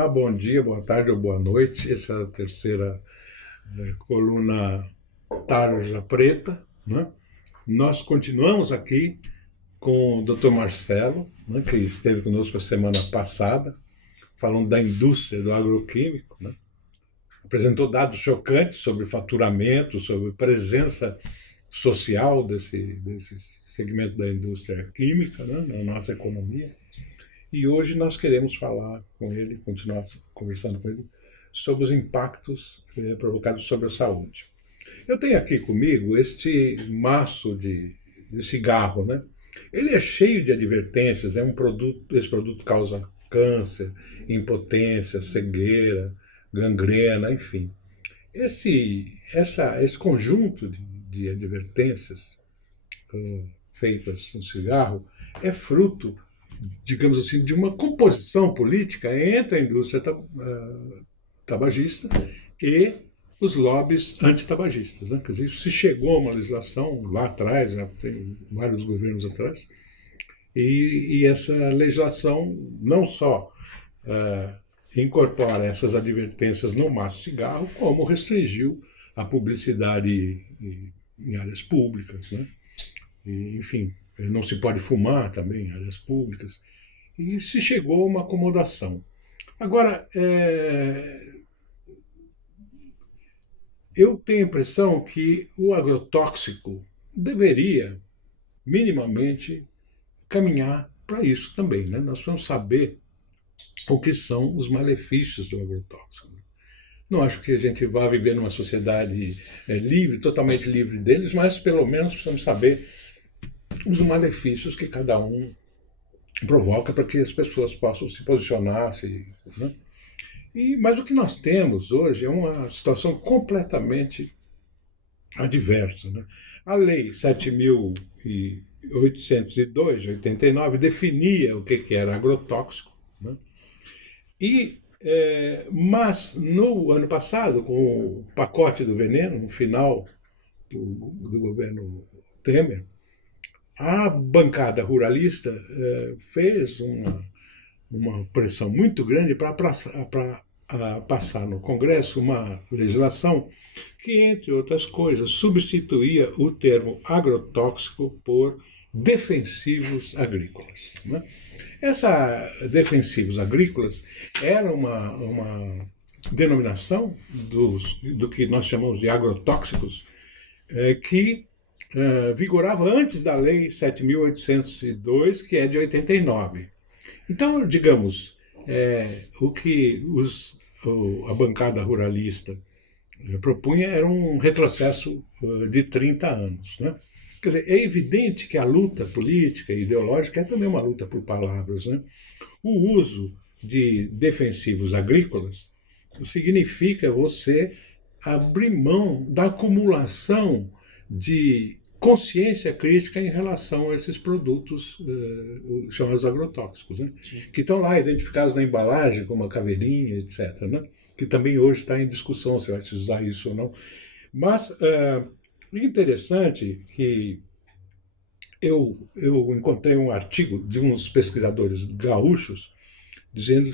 Olá, bom dia, boa tarde ou boa noite. Essa é a terceira coluna Tarja Preta, né? Nós continuamos aqui com o Dr. Marcelo, né, que esteve conosco a semana passada, falando da indústria do agroquímico, né? Apresentou dados chocantes sobre faturamento, sobre presença social desse segmento da indústria química, né, na nossa economia. E hoje nós queremos falar com ele, continuar conversando com ele, sobre os impactos provocados sobre a saúde. Eu tenho aqui comigo este maço de cigarro, né? Ele é cheio de advertências, esse produto causa câncer, impotência, cegueira, gangrena, enfim. Esse conjunto de advertências feitas no cigarro é fruto, digamos assim, de uma composição política entre a indústria tabagista e os lobbies antitabagistas, né? Quer dizer, isso se chegou a uma legislação lá atrás, já tem vários governos atrás, e essa legislação não só incorpora essas advertências no maço de cigarro, como restringiu a publicidade em áreas públicas, né? E, enfim, não se pode fumar também em áreas públicas, e se chegou a uma acomodação. Agora, eu tenho a impressão que o agrotóxico deveria, minimamente, caminhar para isso também, né? Nós vamos saber o que são os malefícios do agrotóxico. Não acho que a gente vá viver numa sociedade livre, totalmente livre deles, mas pelo menos precisamos saber os malefícios que cada um provoca para que as pessoas possam se posicionar. Né? Mas o que nós temos hoje é uma situação completamente adversa. Né? A Lei 7.802, de 89, definia o que era agrotóxico. Né? Mas, no ano passado, com o pacote do veneno, no final do governo Temer, a bancada ruralista fez uma pressão muito grande para passar no Congresso uma legislação que, entre outras coisas, substituía o termo agrotóxico por defensivos agrícolas. Né? Essa defensivos agrícolas era uma denominação do que nós chamamos de agrotóxicos, que vigorava antes da Lei 7.802, que é de 89. Então, digamos, o que a bancada ruralista propunha era um retrocesso de 30 anos. Né? Quer dizer, é evidente que a luta política e ideológica é também uma luta por palavras. Né? O uso de defensivos agrícolas significa você abrir mão da acumulação de consciência crítica em relação a esses produtos chamados agrotóxicos, né? Que estão lá identificados na embalagem, como a caveirinha, etc., né? Que também hoje está em discussão se vai se usar isso ou não. Mas o interessante é que eu encontrei um artigo de uns pesquisadores gaúchos dizendo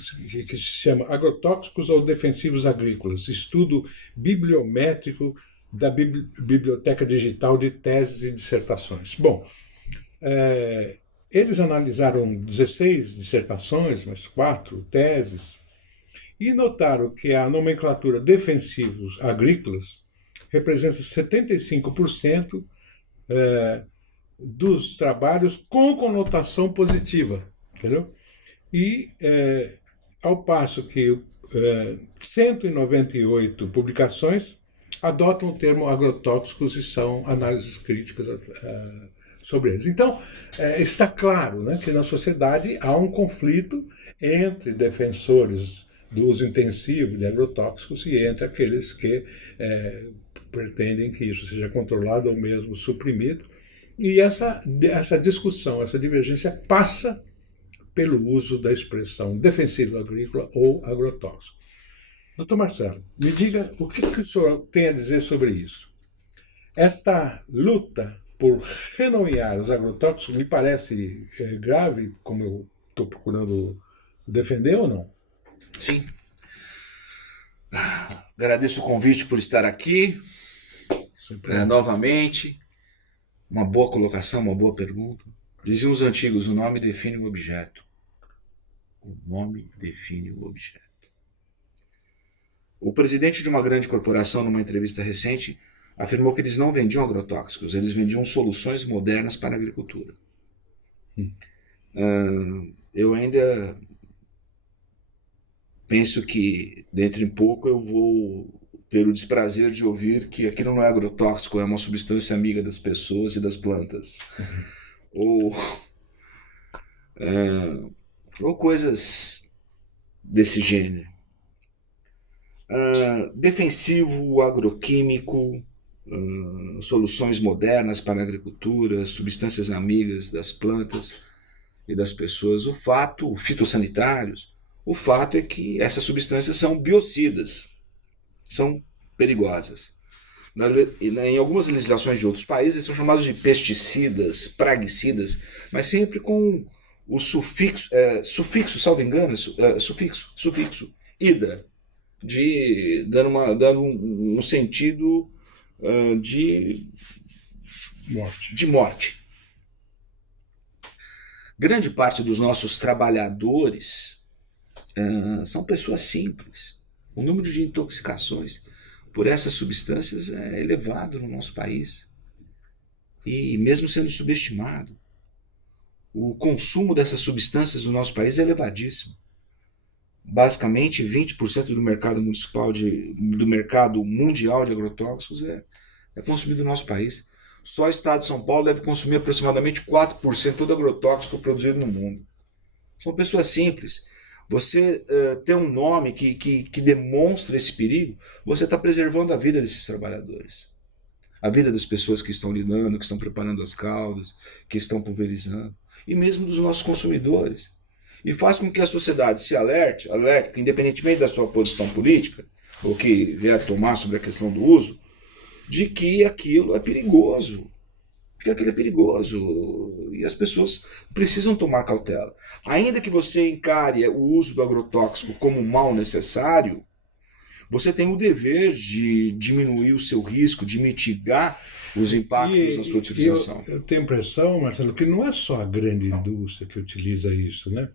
que se chama Agrotóxicos ou Defensivos Agrícolas, estudo bibliométrico da Biblioteca Digital de Teses e Dissertações. Bom, eles analisaram 16 dissertações, mais 4 teses, e notaram que a nomenclatura defensivos agrícolas representa 75% dos trabalhos com conotação positiva, entendeu? E ao passo que 198 publicações adotam o termo agrotóxicos e são análises críticas sobre eles. Então, está claro, né, que na sociedade há um conflito entre defensores do uso intensivo de agrotóxicos e entre aqueles que pretendem que isso seja controlado ou mesmo suprimido. E essa discussão, essa divergência passa pelo uso da expressão defensivo agrícola ou agrotóxico. Doutor Marcelo, me diga o que o senhor tem a dizer sobre isso. Esta luta por renomear os agrotóxicos me parece grave, como eu estou procurando defender ou não? Sim, Agradeço o convite por estar aqui novamente. Uma boa colocação, uma boa pergunta. Diziam os antigos, o nome define o objeto. O nome define o objeto. O presidente de uma grande corporação, numa entrevista recente, afirmou que eles não vendiam agrotóxicos, eles vendiam soluções modernas para a agricultura. Eu ainda penso que dentro em pouco eu vou ter o desprazer de ouvir que aquilo não é agrotóxico, é uma substância amiga das pessoas e das plantas. Ou coisas desse gênero. Defensivo, agroquímico, soluções modernas para a agricultura, substâncias amigas das plantas e das pessoas. Fitossanitários, o fato é que essas substâncias são biocidas, são perigosas. Em algumas legislações de outros países são chamados de pesticidas, praguicidas, mas sempre com o sufixo, salvo engano, sufixo, ida, dando um sentido de morte. Grande parte dos nossos trabalhadores são pessoas simples. O número de intoxicações por essas substâncias é elevado no nosso país. E mesmo sendo subestimado, o consumo dessas substâncias no nosso país é elevadíssimo. Basicamente, 20% do mercado do mercado mundial de agrotóxicos é consumido no nosso país. Só o estado de São Paulo deve consumir aproximadamente 4% do agrotóxico produzido no mundo. São pessoas simples. Você ter um nome que demonstra esse perigo, você está preservando a vida desses trabalhadores. A vida das pessoas que estão lidando, que estão preparando as caldas, que estão pulverizando. E mesmo dos nossos consumidores. E faz com que a sociedade se alerte, independentemente da sua posição política, ou que vier tomar sobre a questão do uso, de que aquilo é perigoso. Que aquilo é perigoso. E as pessoas precisam tomar cautela. Ainda que você encare o uso do agrotóxico como um mal necessário, você tem o dever de diminuir o seu risco, de mitigar os impactos da sua utilização. Eu tenho a impressão, Marcelo, que não é só a grande indústria que utiliza isso, né?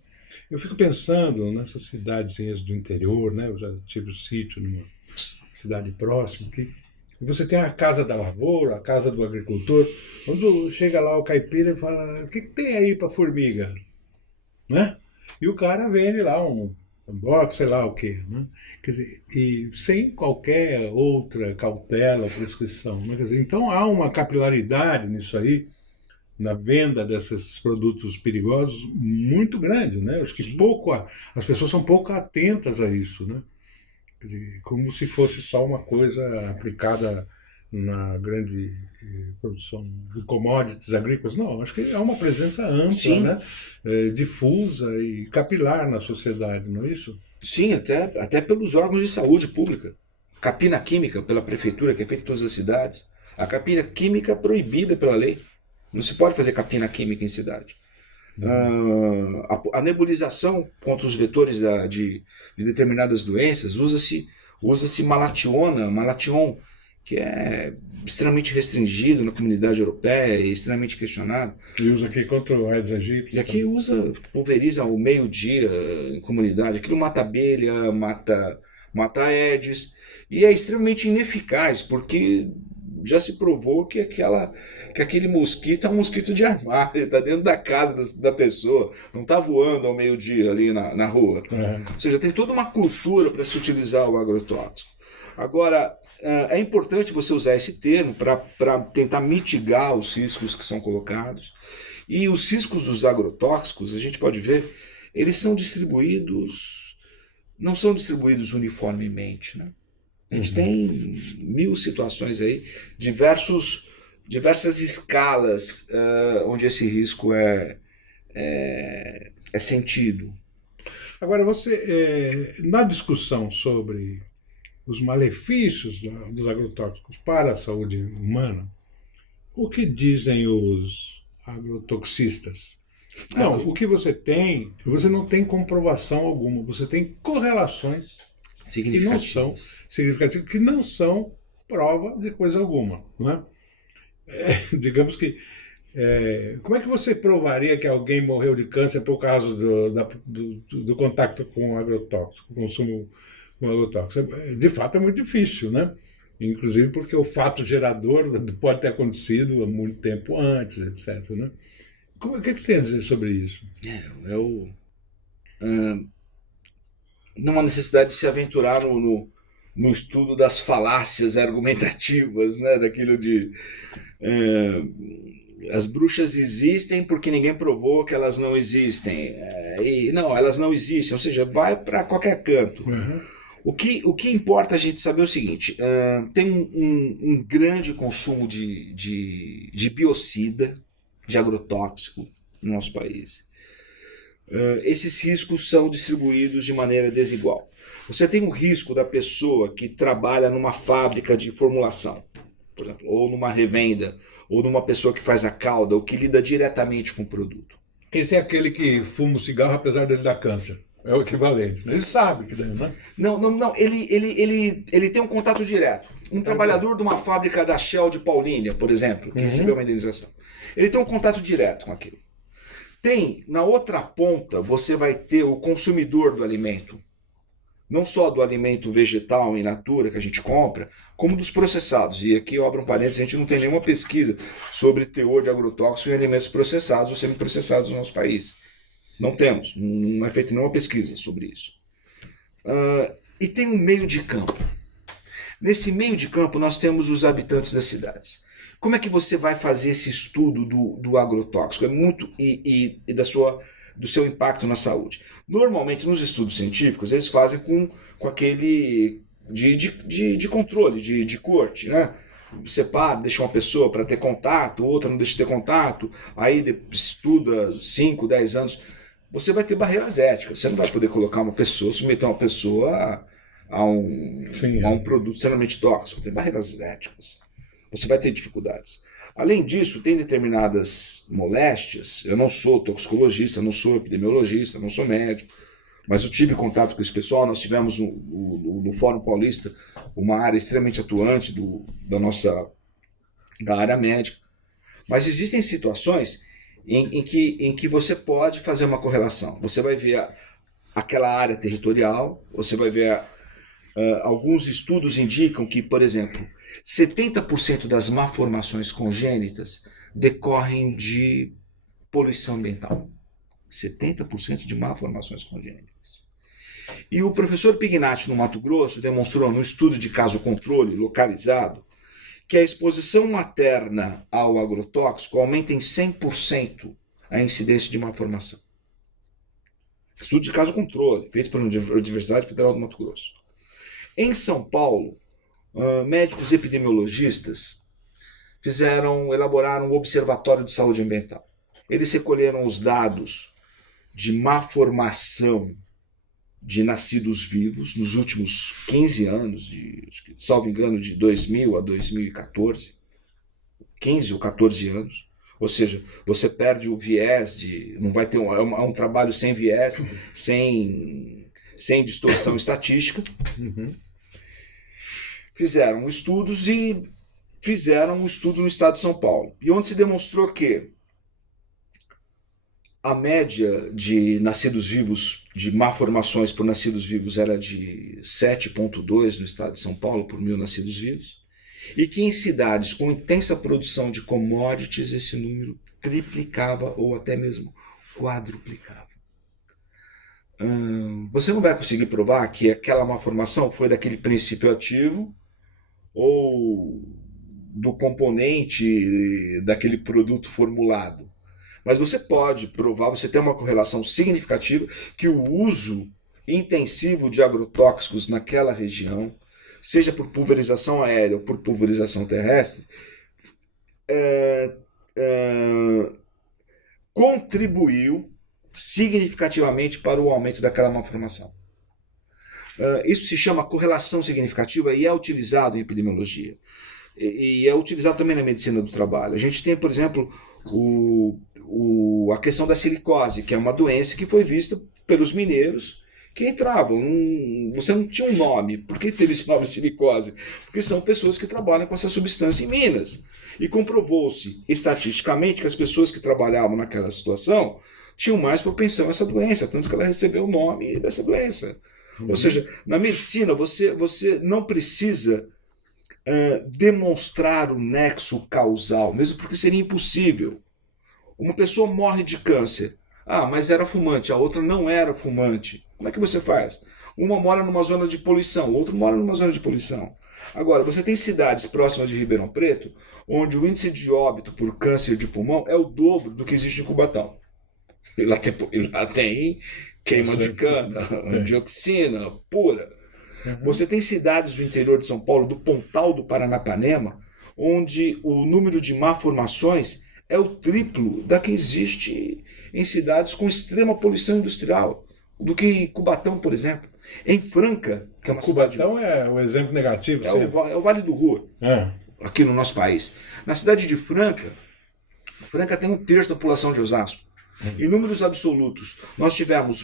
Eu fico pensando nessas cidadezinhas do interior, né? Eu já tive um sítio numa cidade próxima, que você tem a casa da lavoura, a casa do agricultor, quando chega lá o caipira e fala, o que tem aí para formiga? Né? E o cara vende lá um bloco, sei lá o quê, né? Quer dizer, e sem qualquer outra cautela, prescrição. Né? Quer dizer, então há uma capilaridade nisso aí, na venda desses produtos perigosos, muito grande. Né? Acho que as pessoas são pouco atentas a isso. Né? Quer dizer, como se fosse só uma coisa aplicada na grande produção de commodities agrícolas. Não, acho que é uma presença ampla, né? Difusa e capilar na sociedade, não é isso? Sim, até pelos órgãos de saúde pública. Capina química pela prefeitura, que é feita em todas as cidades. A capina química é proibida pela lei. Não se pode fazer capina química em cidade. A nebulização contra os vetores de determinadas doenças, usa-se malation, que é extremamente restringido na comunidade europeia e extremamente questionado. E usa aqui contra o Aedes aegypti. E aqui pulveriza ao meio-dia em comunidade. Aquilo mata abelha, mata Aedes, e é extremamente ineficaz, porque já se provou que aquele mosquito é um mosquito de armário, ele está dentro da casa da pessoa, não está voando ao meio-dia ali na rua. Ou seja, tem toda uma cultura para se utilizar o agrotóxico. Agora, é importante você usar esse termo para tentar mitigar os riscos que são colocados. E os riscos dos agrotóxicos, a gente pode ver, eles são distribuídos, não são distribuídos uniformemente, né? A gente tem 1000 situações aí, diversas escalas onde esse risco é sentido. Agora, você, na discussão sobre os malefícios dos agrotóxicos para a saúde humana, o que dizem os agrotoxistas? Não, o que você não tem comprovação alguma, você tem correlações que não são significativas, que não são prova de coisa alguma. Né? Digamos que como é que você provaria que alguém morreu de câncer por causa do contato com agrotóxico, consumo com agrotóxico? De fato, é muito difícil, né? Inclusive porque o fato gerador pode ter acontecido há muito tempo antes, etc. Né? O que você tem a dizer sobre isso? Não há necessidade de se aventurar no estudo das falácias argumentativas, né? Daquilo de... as bruxas existem porque ninguém provou que elas não existem. Não, elas não existem, ou seja, vai para qualquer canto. Uhum. O que importa a gente saber é o seguinte: tem um grande consumo de biocida, de agrotóxico no nosso país. Esses riscos são distribuídos de maneira desigual. Você tem o risco da pessoa que trabalha numa fábrica de formulação, por exemplo, ou numa revenda, ou numa pessoa que faz a cauda, ou que lida diretamente com o produto. Esse é aquele que fuma o cigarro apesar dele dar câncer. É o equivalente. Ele sabe que tem, né? Não. Ele tem um contato direto. Um trabalhador de uma fábrica da Shell de Paulínia, por exemplo, que recebeu uma indenização. Ele tem um contato direto com aquilo. Na outra ponta, você vai ter o consumidor do alimento. Não só do alimento vegetal in natura que a gente compra, como dos processados. E aqui eu abro um parênteses, a gente não tem nenhuma pesquisa sobre teor de agrotóxico em alimentos processados ou semiprocessados no nosso país. Não temos, não é feita nenhuma pesquisa sobre isso. E tem um meio de campo. Nesse meio de campo nós temos os habitantes das cidades. Como é que você vai fazer esse estudo do agrotóxico? Do seu impacto na saúde? Normalmente nos estudos científicos eles fazem com aquele de controle, de corte, né? Separa, deixa uma pessoa para ter contato, outra não deixa de ter contato, aí estuda 5, 10 anos. Você vai ter barreiras éticas. Você não vai poder colocar uma pessoa, submeter uma pessoa a um produto extremamente tóxico. Tem barreiras éticas. Você vai ter dificuldades. Além disso, tem determinadas moléstias. Eu não sou toxicologista, não sou epidemiologista, não sou médico, mas eu tive contato com esse pessoal. Nós tivemos no Fórum Paulista uma área extremamente atuante da área médica. Mas existem situações em que você pode fazer uma correlação. Você vai ver aquela área territorial, você vai ver... alguns estudos indicam que, por exemplo, 70% das malformações congênitas decorrem de poluição ambiental. 70% de malformações congênitas. E o professor Pignatti, no Mato Grosso, demonstrou no estudo de caso-controle localizado que a exposição materna ao agrotóxico aumenta em 100% a incidência de malformação. Estudo de caso-controle, feito pela Universidade Federal do Mato Grosso. Em São Paulo, médicos epidemiologistas elaboraram um observatório de saúde ambiental. Eles recolheram os dados de má formação de nascidos vivos nos últimos 15 anos, salvo engano, de 2000 a 2014, 15 ou 14 anos. Ou seja, você perde o viés não vai ter um trabalho sem viés, sem distorção estatística. Uhum. Fizeram estudos e fizeram um estudo no estado de São Paulo. E onde se demonstrou que a média de nascidos vivos, de malformações por nascidos vivos, era de 7,2 no estado de São Paulo por 1.000 nascidos vivos. E que em cidades com intensa produção de commodities esse número triplicava ou até mesmo quadruplicava. Você não vai conseguir provar que aquela malformação foi daquele princípio ativo ou do componente daquele produto formulado. Mas você pode provar, você tem uma correlação significativa que o uso intensivo de agrotóxicos naquela região, seja por pulverização aérea ou por pulverização terrestre, contribuiu significativamente para o aumento daquela malformação. Isso se chama correlação significativa e é utilizado em epidemiologia. E é utilizado também na medicina do trabalho. A gente tem, por exemplo, a questão da silicose, que é uma doença que foi vista pelos mineiros que entravam. Você não tinha um nome. Por que teve esse nome silicose? Porque são pessoas que trabalham com essa substância em Minas. E comprovou-se estatisticamente que as pessoas que trabalhavam naquela situação tinham mais propensão a essa doença, tanto que ela recebeu o nome dessa doença. Ou seja, na medicina você não precisa demonstrar o nexo causal, mesmo porque seria impossível. Uma pessoa morre de câncer. Ah, mas era fumante, a outra não era fumante. Como é que você faz? Uma mora numa zona de poluição, o outro mora numa zona de poluição. Agora, você tem cidades próximas de Ribeirão Preto, onde o índice de óbito por câncer de pulmão é o dobro do que existe em Cubatão. E lá tem queima de cana, dioxina pura. Você tem cidades do interior de São Paulo, do Pontal do Paranapanema, onde o número de malformações é o triplo da que existe em cidades com extrema poluição industrial, do que Cubatão, por exemplo. Em Franca, que é uma Cubatão cidade... é o exemplo negativo. É o Vale do Ruhr, aqui no nosso país. Na cidade de Franca, Franca tem 1/3 da população de Osasco. Em números absolutos, nós tivemos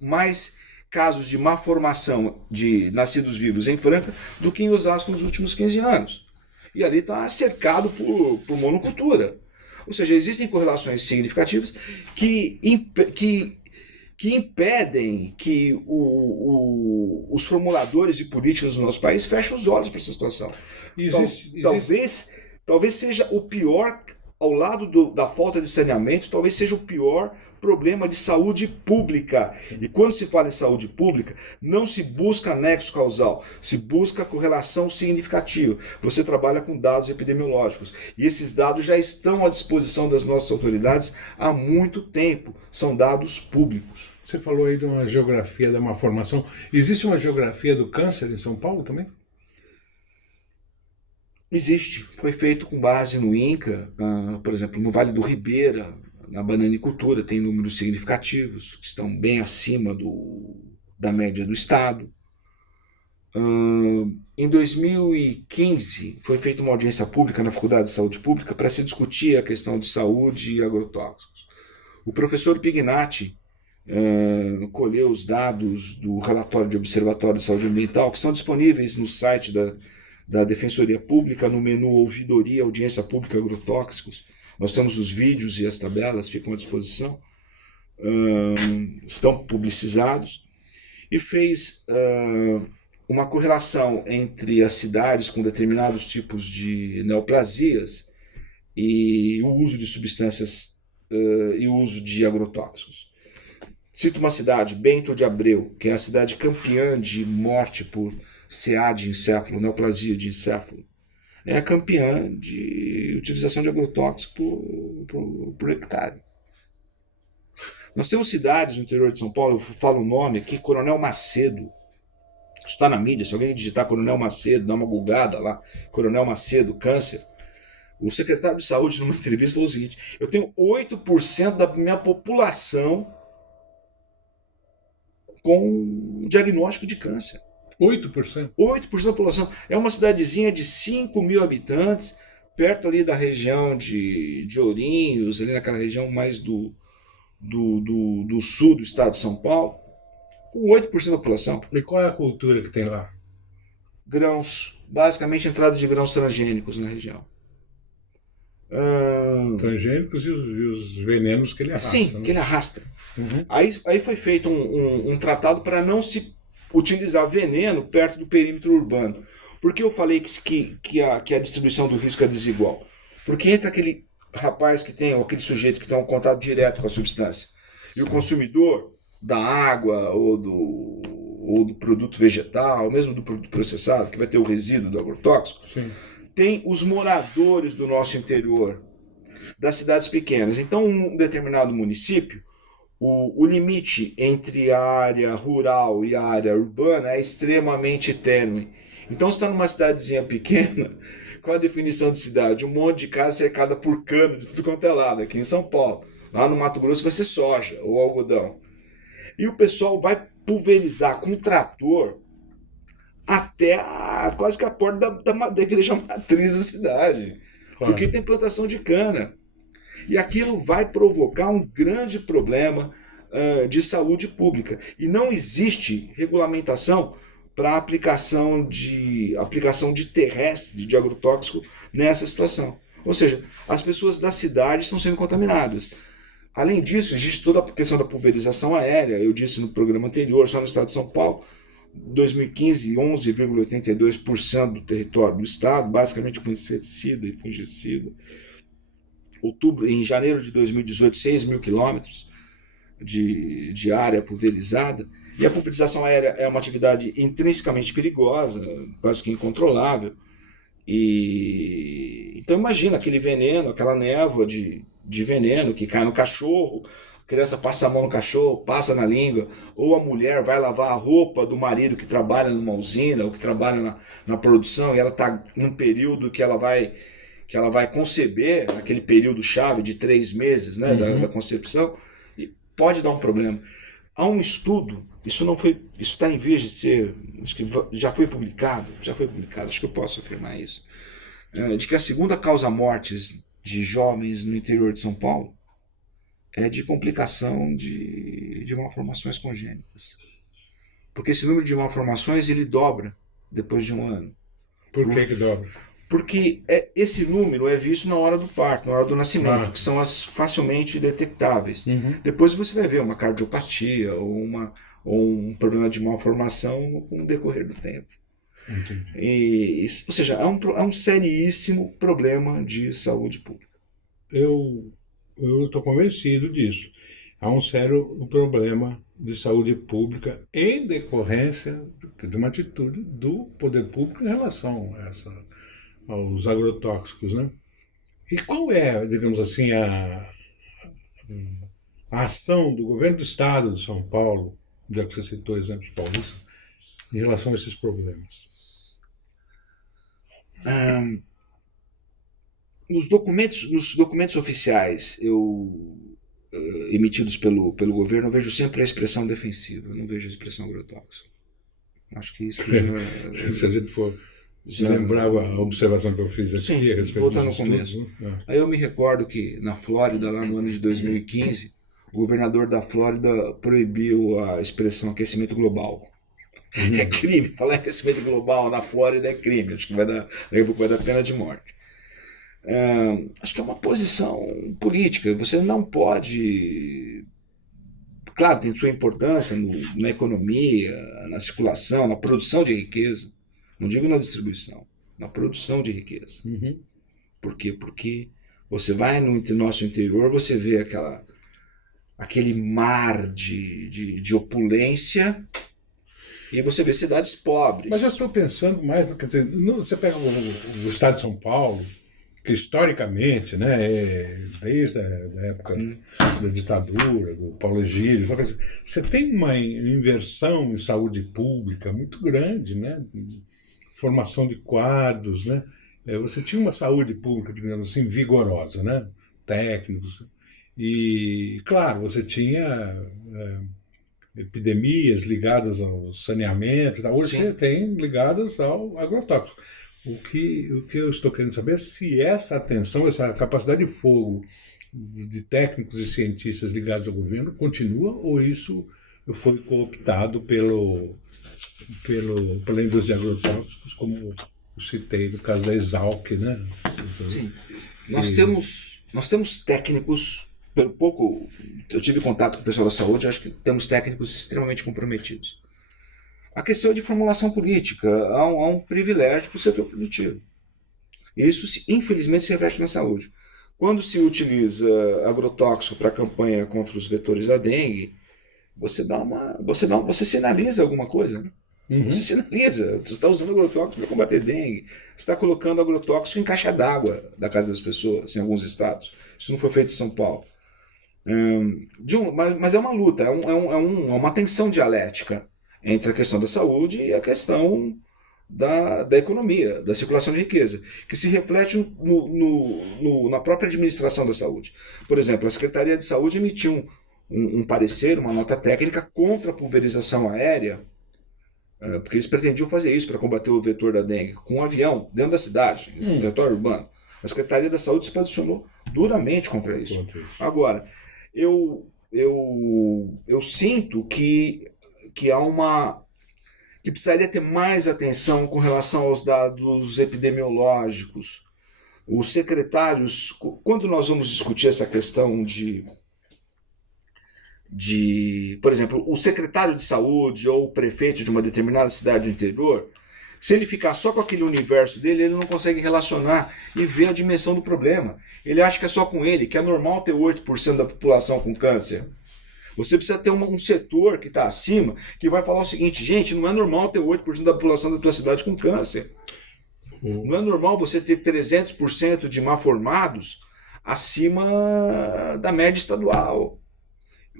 mais casos de má formação de nascidos vivos em Franca do que em Osasco nos últimos 15 anos. E ali está cercado por monocultura. Ou seja, existem correlações significativas que impedem que os formuladores de políticas do nosso país fechem os olhos para essa situação. Talvez seja o pior, ao lado da falta de saneamento, talvez seja o pior problema de saúde pública. E quando se fala em saúde pública, não se busca nexo causal, se busca correlação significativa. Você trabalha com dados epidemiológicos. E esses dados já estão à disposição das nossas autoridades há muito tempo. São dados públicos. Você falou aí de uma geografia da malformação. Existe uma geografia do câncer em São Paulo também? Existe. Foi feito com base no INCA, por exemplo, no Vale do Ribeira, na bananicultura, tem números significativos, que estão bem acima da média do estado. Em 2015, foi feita uma audiência pública na Faculdade de Saúde Pública para se discutir a questão de saúde e agrotóxicos. O professor Pignatti colheu os dados do relatório de Observatório de Saúde Ambiental, que são disponíveis no site da Defensoria Pública, no menu Ouvidoria, Audiência Pública Agrotóxicos. Nós temos os vídeos e as tabelas, ficam à disposição, estão publicizados, e fez uma correlação entre as cidades com determinados tipos de neoplasias e o uso de substâncias e o uso de agrotóxicos. Cito uma cidade, Bento de Abreu, que é a cidade campeã de morte por CA de encéfalo, neoplasia de encéfalo. É a campeã de utilização de agrotóxico por hectare. Nós temos cidades no interior de São Paulo, eu falo o nome aqui, Coronel Macedo. Está na mídia, se alguém digitar Coronel Macedo, dá uma googada lá, Coronel Macedo, câncer. O secretário de saúde, numa entrevista, falou o seguinte: eu tenho 8% da minha população com diagnóstico de câncer. 8%? 8% da população. É uma cidadezinha de 5 mil habitantes, perto ali da região de Ourinhos, ali naquela região mais do sul do estado de São Paulo, com 8% da população. E qual é a cultura que tem lá? Grãos. Basicamente entrada de grãos transgênicos na região. Transgênicos e os venenos que ele arrasta. Sim, né? que ele arrasta. Uhum. Aí foi feito um tratado para não se utilizar veneno perto do perímetro urbano. Por que eu falei que a distribuição do risco é desigual? Porque entre aquele rapaz que tem, ou aquele sujeito que tem um contato direto com a substância, e o consumidor da água ou do produto vegetal, ou mesmo do produto processado, que vai ter o resíduo do agrotóxico, Sim. tem os moradores do nosso interior, das cidades pequenas. Então, um determinado município, o limite entre a área rural e a área urbana é extremamente tênue. Então, você está numa cidadezinha pequena, qual a definição de cidade? Um monte de casa cercada por cano de tudo quanto é lado, aqui em São Paulo. Lá no Mato Grosso vai ser soja ou algodão. E o pessoal vai pulverizar com trator até quase que a porta da igreja matriz da cidade. Claro. Porque tem plantação de cana. E aquilo vai provocar um grande problema de saúde pública. E não existe regulamentação para aplicação de terrestre de agrotóxico nessa situação. Ou seja, as pessoas da cidade estão sendo contaminadas. Além disso, existe toda a questão da pulverização aérea. Eu disse no programa anterior, só no estado de São Paulo, 2015, 11,82% do território do estado, basicamente com inseticida e fungicida. Em janeiro de 2018, 6 mil quilômetros de área pulverizada. E a pulverização aérea é uma atividade intrinsecamente perigosa, quase que incontrolável. Então imagina aquele veneno, aquela névoa de veneno que cai no cachorro, a criança passa a mão no cachorro, passa na língua, ou a mulher vai lavar a roupa do marido que trabalha numa usina, ou que trabalha na produção, e ela está num período que ela vai conceber, aquele período chave de 3 meses, né, da concepção, e pode dar um problema. Há um estudo, isso está em vias de ser, acho que já foi publicado, acho que eu posso afirmar isso, de que a segunda causa mortes de jovens no interior de São Paulo é de complicação de malformações congênitas. Porque esse número de malformações ele dobra depois de um ano. Por que dobra? Porque esse número é visto na hora do parto, na hora do nascimento, que são as facilmente detectáveis. Depois você vai ver uma cardiopatia ou um problema de malformação com o decorrer do tempo. Ou seja, é um seríssimo problema de saúde pública. Eu estou convencido disso. Há um sério problema de saúde pública em decorrência de uma atitude do poder público em relação aos agrotóxicos, né? E qual é, digamos assim, a ação do governo do estado de São Paulo, já que você citou exemplos paulistas, em relação a esses problemas? Nos documentos oficiais emitidos pelo governo, eu vejo sempre a expressão defensiva, eu não vejo a expressão agrotóxico. Acho que isso já... Se a gente for lembrar a observação que eu fiz aqui, sim, a respeito voltar no dos começo. estudos, né? Aí eu me recordo que na Flórida, lá no ano de 2015, o governador da Flórida proibiu a expressão aquecimento global. É crime. Falar aquecimento global na Flórida é crime. Acho que daqui a pouco vai dar pena de morte. Acho que é uma posição política. Você não pode... Claro, tem sua importância na economia, na circulação, na produção de riqueza. Não digo na distribuição, na produção de riqueza. Por quê? Porque você vai no nosso interior, você vê aquele mar de opulência e você vê cidades pobres. Mas eu estou pensando mais, quer dizer, você pega o estado de São Paulo, que historicamente, né, desde a época da ditadura, do Paulo Egídio, você tem uma inversão em saúde pública muito grande, né? Formação de quadros, né? Você tinha uma saúde pública, digamos assim, vigorosa, né? Técnicos. E, claro, você tinha epidemias ligadas ao saneamento. Hoje você tem ligadas ao agrotóxico. O que eu estou querendo saber é se essa atenção, essa capacidade de fogo de técnicos e cientistas ligados ao governo continua ou isso foi cooptado pela indústria de agrotóxicos, como eu citei no caso da Exalc, né? Então, sim. Nós temos técnicos, pelo pouco eu tive contato com o pessoal da saúde, acho que temos técnicos extremamente comprometidos. A questão de formulação política, há um privilégio para o setor produtivo. Isso, infelizmente, se reflete na saúde. Quando se utiliza agrotóxico para a campanha contra os vetores da dengue, você sinaliza alguma coisa, né? Você sinaliza, você está usando agrotóxico para combater dengue, você está colocando agrotóxico em caixa d'água da casa das pessoas, em alguns estados. Isso não foi feito em São Paulo. Mas é uma luta, é uma tensão dialética entre a questão da saúde e a questão da economia, da circulação de riqueza, que se reflete na própria administração da saúde. Por exemplo, a Secretaria de Saúde emitiu um parecer, uma nota técnica contra a pulverização aérea, porque eles pretendiam fazer isso para combater o vetor da dengue, com um avião dentro da cidade, no território urbano. A Secretaria da Saúde se posicionou duramente contra isso. Agora, eu eu sinto que há que precisaria ter mais atenção com relação aos dados epidemiológicos. Os secretários, quando nós vamos discutir essa questão por exemplo, o secretário de saúde ou o prefeito de uma determinada cidade do interior, se ele ficar só com aquele universo dele, ele não consegue relacionar e ver a dimensão do problema. Ele acha que é só com ele, que é normal ter 8% da população com câncer. Você precisa ter um setor que está acima, que vai falar o seguinte: gente, não é normal ter 8% da população da tua cidade com câncer. Não é normal você ter 300% de mal-formados acima da média estadual.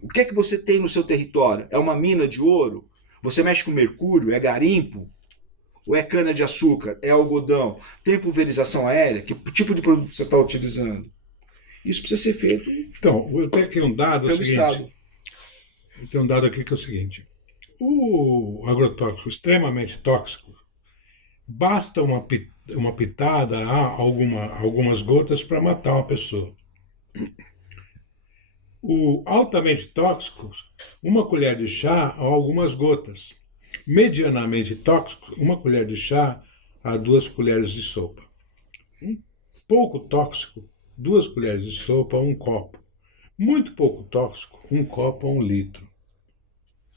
O que é que você tem no seu território? É uma mina de ouro? Você mexe com mercúrio? É garimpo? Ou é cana-de-açúcar? É algodão? Tem pulverização aérea? Que tipo de produto você está utilizando? Isso precisa ser feito. Então, eu tenho aqui um dado pelo Estado. Eu tenho um dado aqui que é o seguinte: o agrotóxico extremamente tóxico, basta uma pitada, algumas gotas para matar uma pessoa. O altamente tóxico, uma colher de chá a algumas gotas. Medianamente tóxico, uma colher de chá a 2 colheres de sopa. Pouco tóxico, 2 colheres de sopa a 1 copo. Muito pouco tóxico, 1 copo a 1 litro.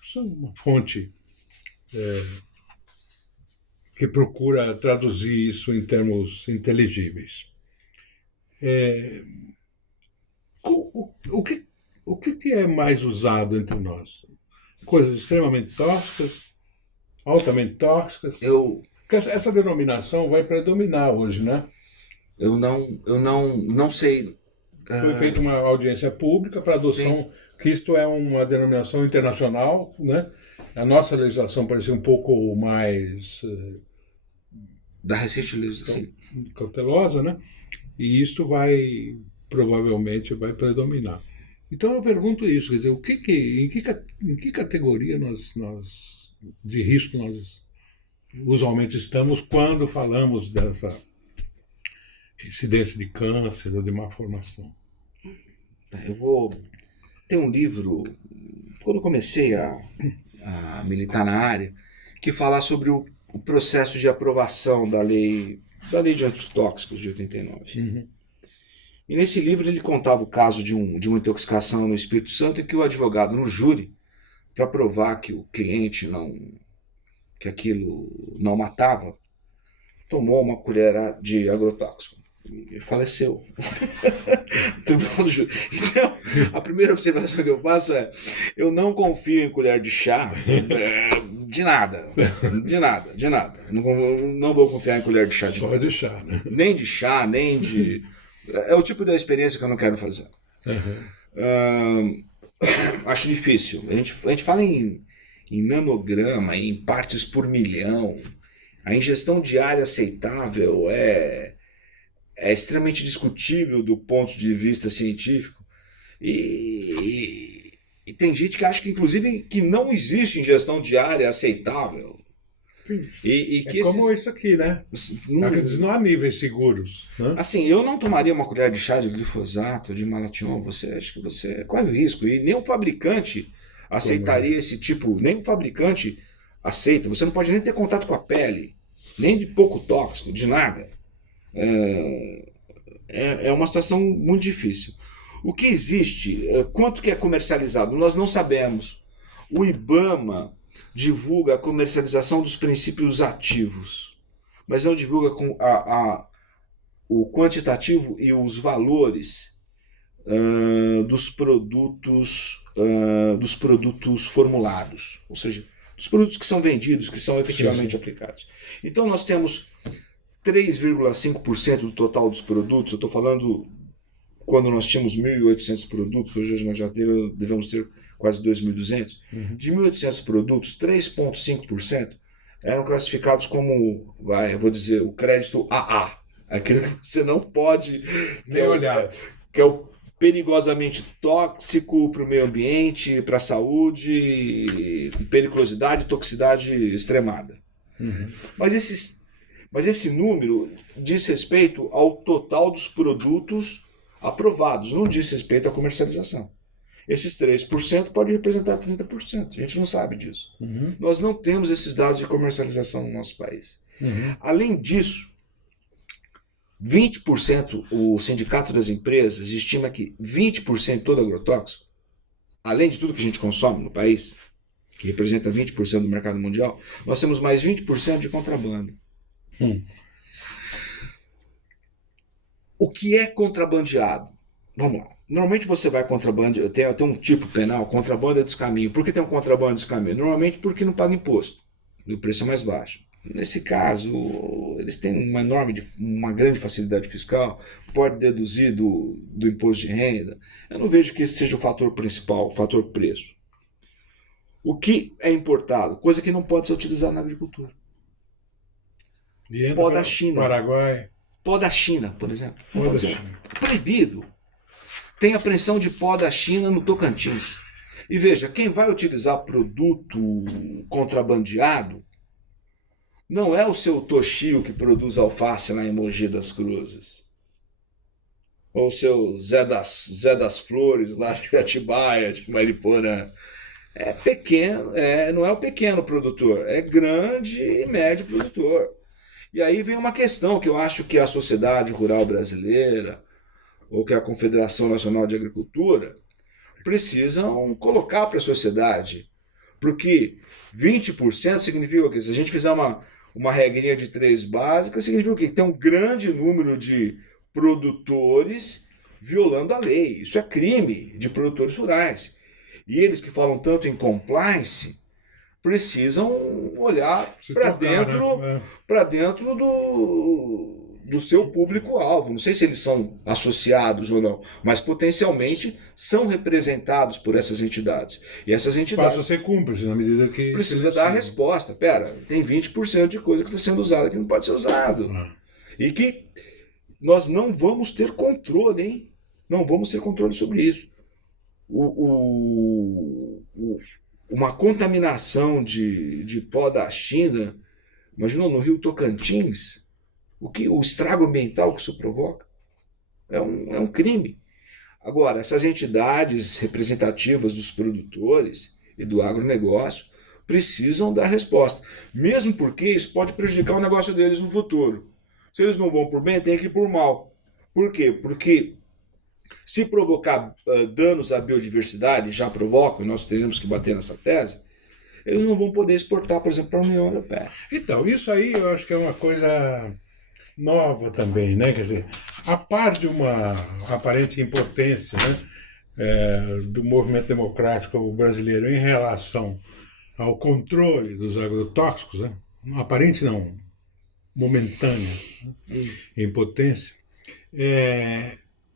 Isso é uma fonte que procura traduzir isso em termos inteligíveis. O que é mais usado entre nós? Coisas extremamente tóxicas, altamente tóxicas? Essa denominação vai predominar hoje, né? Eu não sei. Foi feita uma audiência pública para adoção, sim, que isto é uma denominação internacional, né? A nossa legislação parecia um pouco mais da recente legislação cautelosa, né? E isto provavelmente vai predominar. Então eu pergunto isso, quer dizer, em que categoria de risco nós usualmente estamos quando falamos dessa incidência de câncer ou de malformação? Tem um livro, quando eu comecei a militar na área, que fala sobre o processo de aprovação da lei de antitóxicos de 89. Uhum. E nesse livro ele contava o caso de uma intoxicação no Espírito Santo, em que o advogado, no júri, para provar que o cliente que aquilo não matava, tomou uma colher de agrotóxico e faleceu. Tribunal do júri. Então, a primeira observação que eu faço é: eu não confio em colher de chá de nada. Não vou confiar em colher de chá. Só de chá, né? Nem de chá, nem de... É o tipo da experiência que eu não quero fazer. Uhum. Acho difícil. A gente fala em nanograma, em partes por milhão. A ingestão diária aceitável é extremamente discutível do ponto de vista científico. E tem gente que acha que, inclusive, que não existe ingestão diária aceitável. Sim. Como isso aqui, né? Não há níveis seguros. Né? Assim, eu não tomaria uma colher de chá de glifosato, de malathion. Acho que você corre o risco. E nem o fabricante aceitaria esse tipo. Nem o fabricante aceita. Você não pode nem ter contato com a pele, nem de pouco tóxico, de nada. É uma situação muito difícil. O que existe, quanto que é comercializado, nós não sabemos. O IBAMA divulga a comercialização dos princípios ativos, mas não divulga o quantitativo e os valores dos produtos formulados, ou seja, dos produtos que são vendidos, que são efetivamente aplicados. Então nós temos 3,5% do total dos produtos. Eu estou falando quando nós tínhamos 1.800 produtos, hoje nós já devemos ter quase 2.200. Uhum. De 1.800 produtos, 3,5% eram classificados como, eu vou dizer, o crédito AA. Aquele que você não pode nem olhar. Que é o perigosamente tóxico para o meio ambiente, para a saúde, periculosidade e toxicidade extremada. Uhum. Mas esse número diz respeito ao total dos produtos aprovados, não diz respeito à comercialização. Esses 3% podem representar 30%. A gente não sabe disso. Nós não temos esses dados de comercialização no nosso país. Além disso, 20%, o Sindicato das Empresas estima que 20% de todo agrotóxico, além de tudo que a gente consome no país, que representa 20% do mercado mundial, nós temos mais 20% de contrabando. O que é contrabandeado? Vamos lá. Normalmente você vai contrabandear, tem um tipo penal, contrabando é descaminho. Por que tem um contrabando descaminho? Normalmente porque não paga imposto, e o preço é mais baixo. Nesse caso, eles têm uma grande facilidade fiscal, pode deduzir do imposto de renda. Eu não vejo que esse seja o fator principal, o fator preço. O que é importado? Coisa que não pode ser utilizada na agricultura. Pó da China. Paraguai. Pó da China, por exemplo. Pó da China. Proibido. Tem apreensão de pó da China no Tocantins. E veja, quem vai utilizar produto contrabandeado não é o seu Toshio que produz alface lá em Mogi das Cruzes. Ou o seu Zé das Flores lá de Atibaia, de Mariporã. É pequeno, não é o pequeno produtor, é grande e médio produtor. E aí vem uma questão que eu acho que a sociedade rural brasileira, ou que a Confederação Nacional de Agricultura, precisam colocar para a sociedade. Porque 20% significa que se a gente fizer uma regrinha de 3 básica, significa o quê? Que tem um grande número de produtores violando a lei. Isso é crime de produtores rurais. E eles que falam tanto em compliance precisam olhar para dentro do seu público-alvo. Não sei se eles são associados ou não, mas potencialmente são representados por essas entidades. E essas entidades passam a ser cúmplices na medida que precisa dar a resposta. Pera, tem 20% de coisa que está sendo usada que não pode ser usado. E que nós não vamos ter controle, hein? Não vamos ter controle sobre isso. Uma contaminação de pó da China, imagina no Rio Tocantins, o estrago ambiental que isso provoca é um crime. Agora, essas entidades representativas dos produtores e do agronegócio precisam dar resposta, mesmo porque isso pode prejudicar o negócio deles no futuro. Se eles não vão por bem, tem que ir por mal. Por quê? Porque se provocar danos à biodiversidade, já provocam, e nós teremos que bater nessa tese, eles não vão poder exportar, por exemplo, para a União Europeia. Então, isso aí eu acho que é uma coisa nova também, né? Quer dizer, a par de uma aparente impotência, né, do movimento democrático brasileiro em relação ao controle dos agrotóxicos, né? Aparente não, momentânea, né, impotência,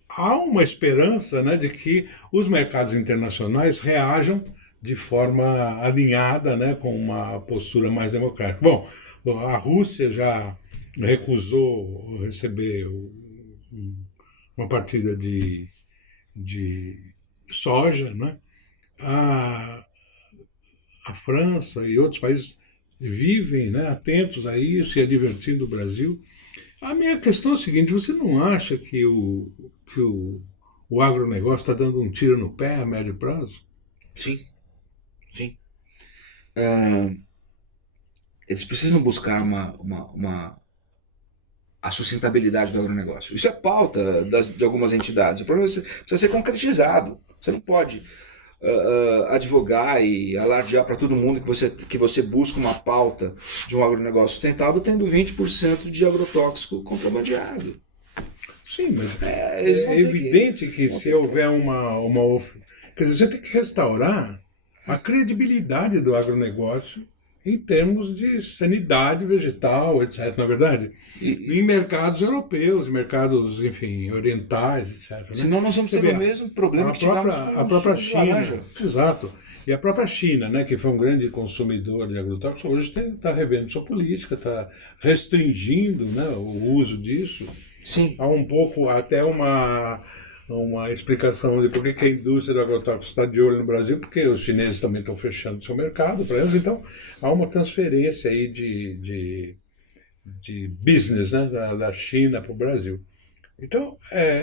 há uma esperança, né, de que os mercados internacionais reajam de forma alinhada, né, com uma postura mais democrática. Bom, a Rússia já recusou receber uma partida de soja, né? A França e outros países vivem, né, atentos a isso e advertindo o Brasil. A minha questão é a seguinte: você não acha que o agronegócio está dando um tiro no pé a médio prazo? Sim, sim. Eles precisam buscar a sustentabilidade do agronegócio. Isso é pauta de algumas entidades. O problema é que precisa ser concretizado. Você não pode advogar e alardear para todo mundo que você busca uma pauta de um agronegócio sustentável tendo 20% de agrotóxico contrabandeado. Sim, mas é evidente que se houver quer dizer, você tem que restaurar a credibilidade do agronegócio em termos de sanidade vegetal, etc., na verdade, em mercados europeus, mercados, enfim, orientais, etc. Né? Senão nós vamos ter o mesmo problema que tivemos com a própria China. Laranja. Exato. E a própria China, né, que foi um grande consumidor de agrotóxicos, hoje está revendo sua política, está restringindo, né, o uso disso. Sim. Há um pouco até uma explicação de por que a indústria do agrotóxico está de olho no Brasil, porque os chineses também estão fechando seu mercado para eles, então há uma transferência aí de business, né, da China para o Brasil. Então,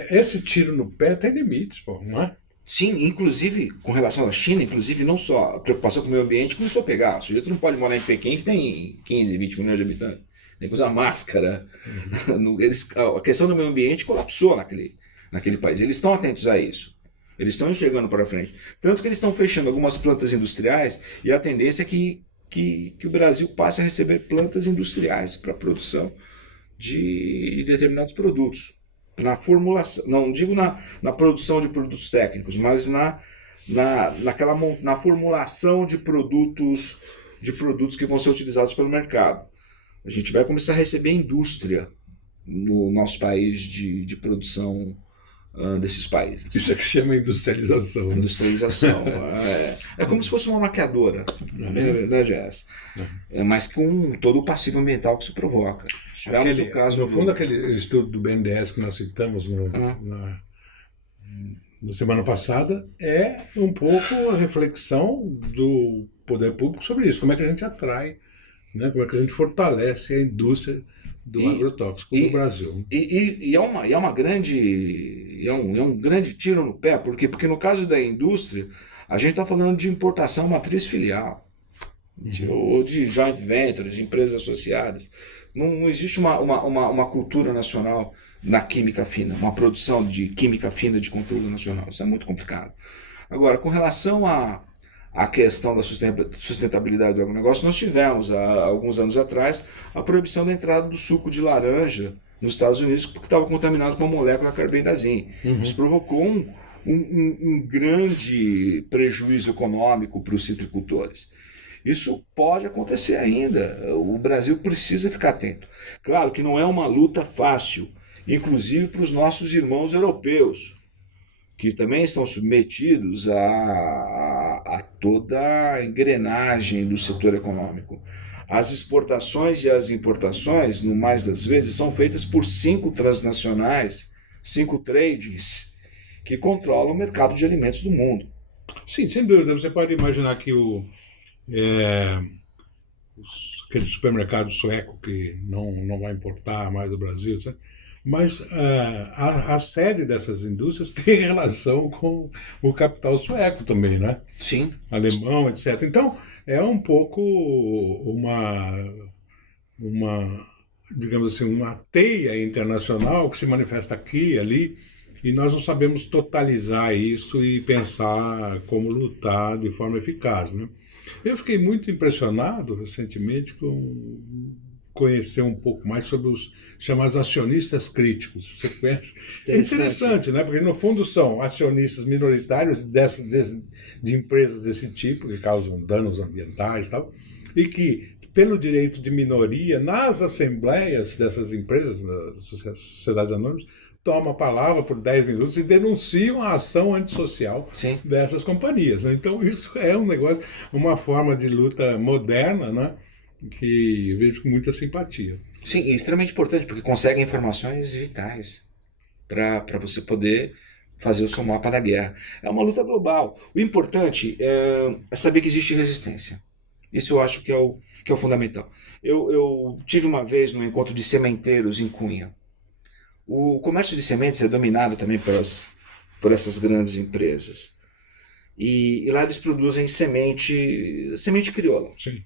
esse tiro no pé tem limites, pô, não é? Sim, inclusive com relação à China, inclusive não só a preocupação com o meio ambiente começou a pegar. O sujeito não pode morar em Pequim, que tem 15, 20 milhões de habitantes. Tem que usar máscara. A questão do meio ambiente colapsou naquele país. Eles estão atentos a isso. Eles estão enxergando para frente. Tanto que eles estão fechando algumas plantas industriais e a tendência é que o Brasil passe a receber plantas industriais para a produção de determinados produtos. Na formulação, não digo na produção de produtos técnicos, mas na formulação de produtos que vão ser utilizados pelo mercado. A gente vai começar a receber indústria no nosso país de produção desses países. Isso é que chama industrialização. Né? Industrialização. É como se fosse uma maquiadora, na verdade é essa. Mas com todo o passivo ambiental que isso provoca. No fundo, aquele estudo do BNDES que nós citamos na semana passada é um pouco a reflexão do poder público sobre isso. Como é que a gente atrai, né? Como é que a gente fortalece a indústria do agrotóxico no Brasil. É um grande tiro no pé, porque no caso da indústria, a gente está falando de importação matriz filial, ou de joint ventures, de empresas associadas. Não existe uma cultura nacional na química fina, uma produção de química fina de conteúdo nacional. Isso é muito complicado. Agora, com relação à questão da sustentabilidade do agronegócio, nós tivemos, há alguns anos atrás, a proibição da entrada do suco de laranja nos Estados Unidos porque estava contaminado com a molécula carbendazim. Isso provocou um grande prejuízo econômico para os citricultores. Isso pode acontecer ainda. O Brasil precisa ficar atento. Claro que não é uma luta fácil, inclusive para os nossos irmãos europeus, que também estão submetidos a toda a engrenagem do setor econômico. As exportações e as importações, no mais das vezes, são feitas por 5 transnacionais, 5 tradings, que controlam o mercado de alimentos do mundo. Sim, sem dúvida. Você pode imaginar que aquele supermercado sueco que não vai importar mais do Brasil, sabe? Mas a sede dessas indústrias tem relação com o capital sueco também, né? Sim. Alemão, etc. Então, é um pouco digamos assim, uma teia internacional que se manifesta aqui e ali, e nós não sabemos totalizar isso e pensar como lutar de forma eficaz, né? Eu fiquei muito impressionado recentemente com conhecer um pouco mais sobre os chamados acionistas críticos. Você conhece? É interessante, né? Porque no fundo são acionistas minoritários de empresas desse tipo, que causam danos ambientais e tal, e que, pelo direito de minoria, nas assembleias dessas empresas, das sociedades anônimas, tomam a palavra por 10 minutos e denunciam a ação antissocial dessas companhias. Né? Então isso é um negócio, uma forma de luta moderna, né? Que eu vejo com muita simpatia. Sim, é extremamente importante, porque consegue informações vitais para você poder fazer o seu mapa da guerra. É uma luta global. O importante é saber que existe resistência. Isso eu acho que é o fundamental. Eu tive uma vez num encontro de sementeiros em Cunha. O comércio de sementes é dominado também por essas grandes empresas. E lá eles produzem semente crioula. Sim.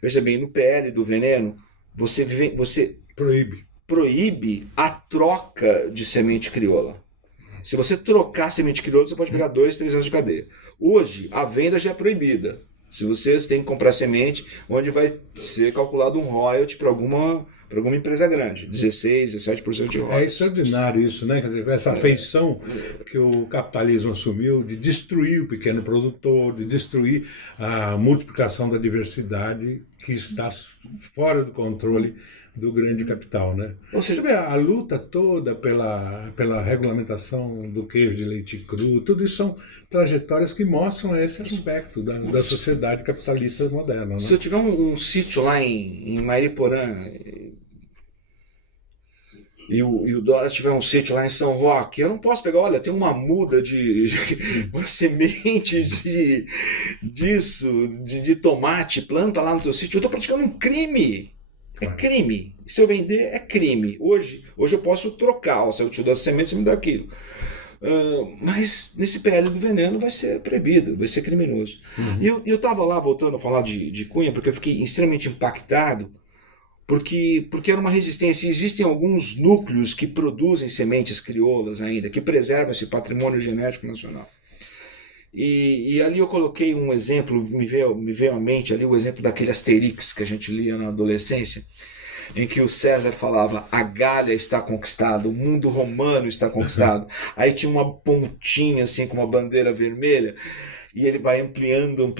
Veja bem, no PL do veneno, você proíbe a troca de semente crioula. Se você trocar semente crioula, você pode pegar 2, 3 anos de cadeia. Hoje, a venda já é proibida. Se você tem que comprar semente, onde vai ser calculado um royalty para alguma empresa grande, 16%, 17% de royalty. É extraordinário isso, né? Quer dizer, essa feição que o capitalismo assumiu de destruir o pequeno produtor, de destruir a multiplicação da diversidade que está fora do controle do grande capital, né? Ou seja, você vê a luta toda pela regulamentação do queijo de leite cru, tudo isso são trajetórias que mostram esse aspecto da sociedade capitalista moderna. Né? Se eu tiver um sítio lá em Mariporã e o Dora tiver um sítio lá em São Roque, eu não posso pegar, olha, tem uma muda de sementes de tomate, planta lá no teu sítio, eu estou praticando um crime. É crime. Se eu vender, é crime. Hoje eu posso trocar. Se eu te dou a semente, você me dá aquilo. Mas nesse PL do veneno vai ser proibido, vai ser criminoso. E eu estava lá, voltando a falar de Cunha, porque eu fiquei extremamente impactado, porque era uma resistência. Existem alguns núcleos que produzem sementes crioulas ainda, que preservam esse patrimônio genético nacional. E ali eu coloquei um exemplo, me veio à mente ali o exemplo daquele Asterix que a gente lia na adolescência, em que o César falava: a Gália está conquistada, o mundo romano está conquistado. Aí tinha uma pontinha assim com uma bandeira vermelha, e ele vai ampliando,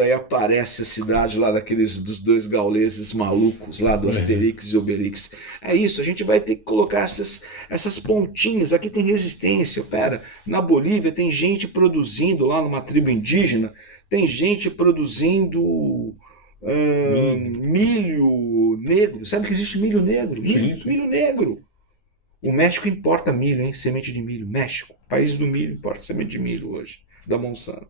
aí aparece a cidade lá dos dois gauleses malucos lá do Asterix e Obelix. É isso, a gente vai ter que colocar essas pontinhas. Aqui tem resistência. Pera, na Bolívia tem gente produzindo lá numa tribo indígena, tem gente produzindo milho negro. Sabe que existe milho negro? Milho negro. O México importa milho, hein? Semente de milho. México, país do milho, importa semente de milho hoje, da Monsanto.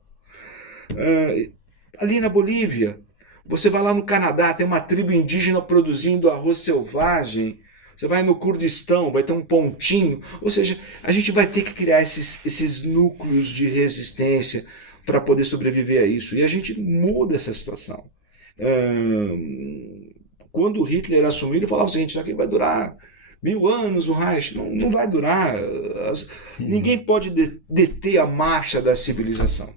Ali na Bolívia, você vai lá no Canadá, tem uma tribo indígena produzindo arroz selvagem. Você vai no Kurdistão, vai ter um pontinho. Ou seja, a gente vai ter que criar esses núcleos de resistência para poder sobreviver a isso. E a gente muda essa situação. Quando Hitler assumiu, ele falava o seguinte: isso aqui vai durar 1000 anos, o Reich. Não vai durar. Ninguém pode deter a marcha da civilização.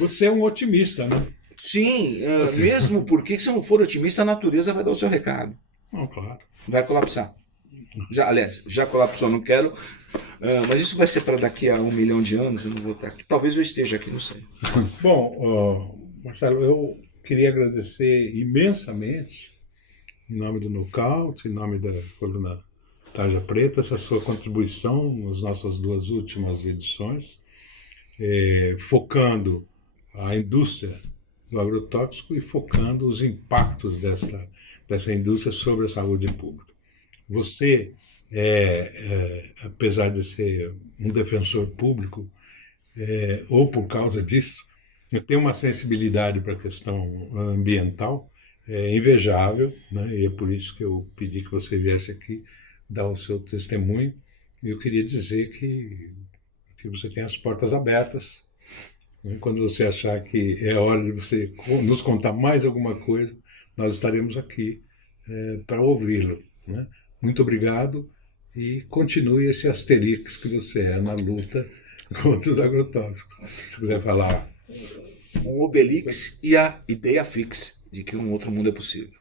Você é um otimista, né? Sim, mesmo porque se não for otimista, a natureza vai dar o seu recado. Claro. Vai colapsar. Aliás, já colapsou, não quero. Mas isso vai ser para daqui a 1 milhão de anos, eu não vou estar aqui. Talvez eu esteja aqui, não sei. Bom, Marcelo, eu queria agradecer imensamente, em nome do Nocaute, em nome da coluna Tarja Preta, essa sua contribuição nas nossas 2 últimas edições, focando a indústria do agrotóxico e focando os impactos dessa indústria sobre a saúde pública. Você, apesar de ser um defensor público, ou por causa disso, tem uma sensibilidade para a questão ambiental invejável, né? E é por isso que eu pedi que você viesse aqui dar o seu testemunho. E eu queria dizer que você tem as portas abertas. Quando você achar que é hora de você nos contar mais alguma coisa, nós estaremos aqui para ouvi-lo, né? Muito obrigado e continue esse Asterix que você é na luta contra os agrotóxicos. Se quiser falar. Um Obelix e a ideia fixa de que um outro mundo é possível.